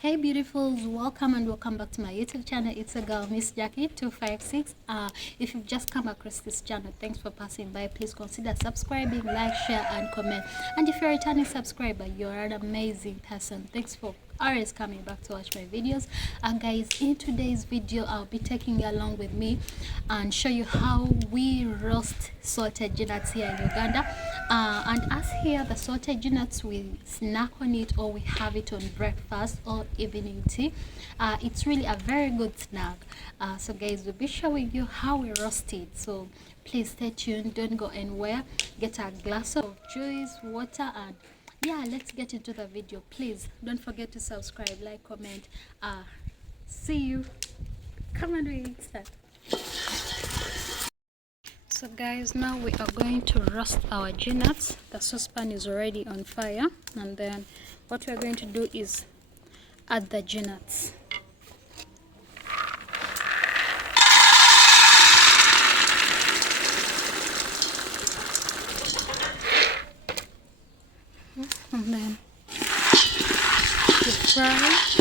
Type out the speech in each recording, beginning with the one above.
Hey beautifuls, welcome back to my YouTube channel. It's a girl, Miss Jackie 256. If you've just come across this channel, thanks for passing by. Please consider subscribing, like, share and comment. And if you're a returning subscriber, you're an amazing person. Thanks for always coming back to watch my videos. Guys, in today's video I'll be taking you along with me and show you how we roast salted nuts here in Uganda. And as here, the salted nuts, we snack on it or we have it on breakfast or evening tea. It's really a very good snack. So guys, we'll be showing you how we roast it, so please stay tuned, don't go anywhere. Get a glass of juice, water, and yeah, let's get into the video. Please don't forget to subscribe, like, comment. See you. Come on, we start. So guys, now we are going to roast our nuts. The saucepan is already on fire, and then what we are going to do is add the nuts. And then you fry.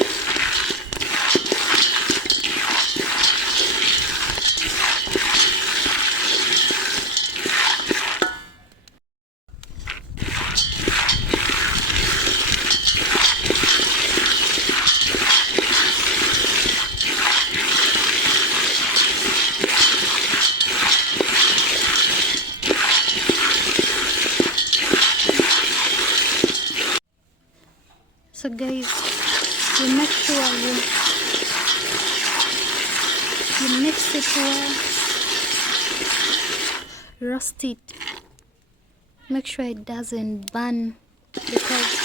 So guys, you make sure you mix it well, roast it, make sure it doesn't burn, because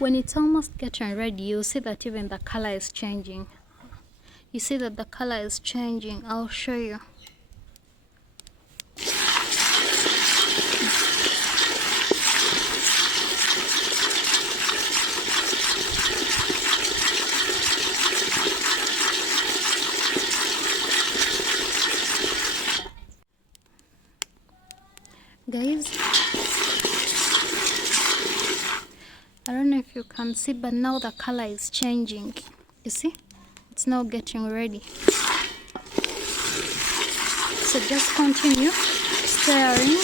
when it's almost getting ready, you see that even the color is changing. You see that the color is changing. I'll show you. Guys, I don't know if you can see, but now the color is changing. You see, it's now getting ready. So just continue stirring.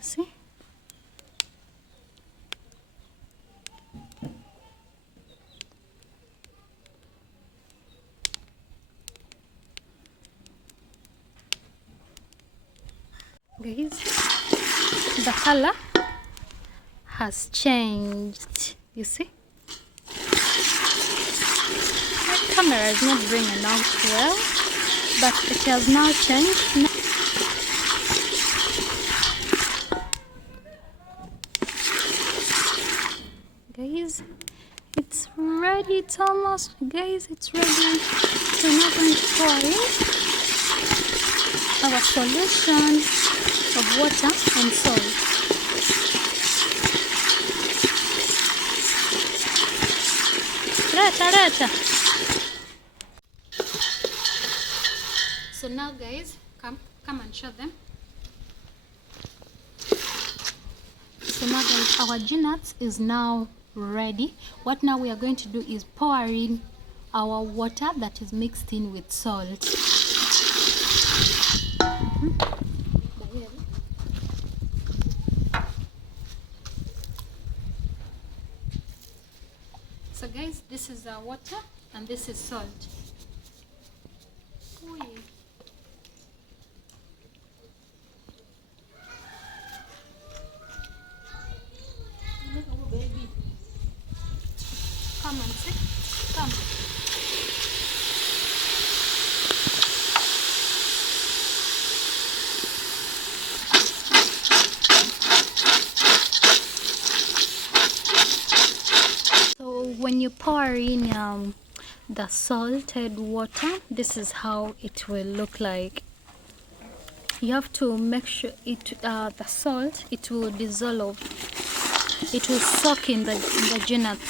See? Guys, the color has changed. You see? My camera is not bringing out well, but it has now changed. Guys, it's ready. It's almost, guys, it's ready. So now going to pour in our solution of water and salt. So now guys, come and show them. So now guys, our nuts is now ready. What now we are going to do is pour in our water that is mixed in with salt. So guys, this is our water and this is salt. Come and sit. Come. So when you pour in the salted water, this is how it will look like. You have to make sure the salt, it will dissolve, it will soak in the gin nuts.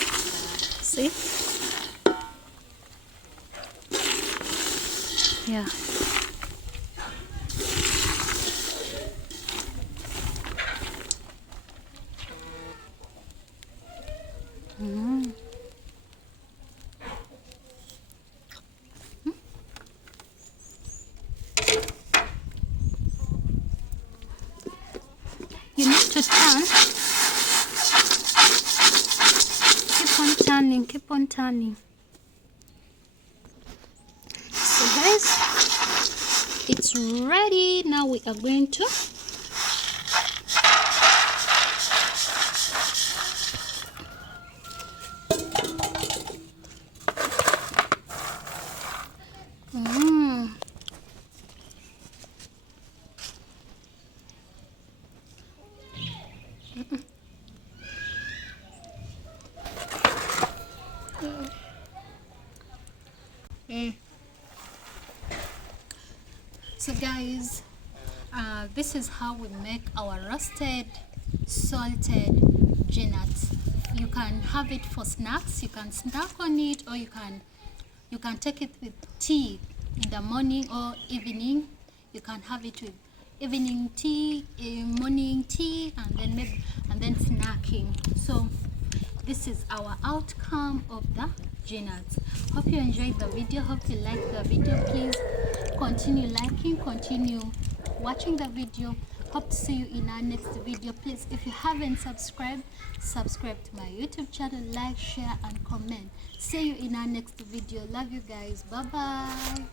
See? Yeah. You need to turn. Keep on turning, keep on turning. So guys, it's ready. Now we are going to So guys, this is how we make our roasted salted gin nuts. You can have it for snacks, you can snack on it, or you can take it with tea in the morning or evening. You can have it with evening tea, morning tea, and then snacking. So this is our outcome of the gin nuts. Hope you enjoyed the video. Hope you liked the video. Please continue liking, continue watching the video. Hope to see you in our next video. Please, if you haven't subscribed, subscribe to my YouTube channel, like, share and comment. See you in our next video. Love you guys. Bye bye.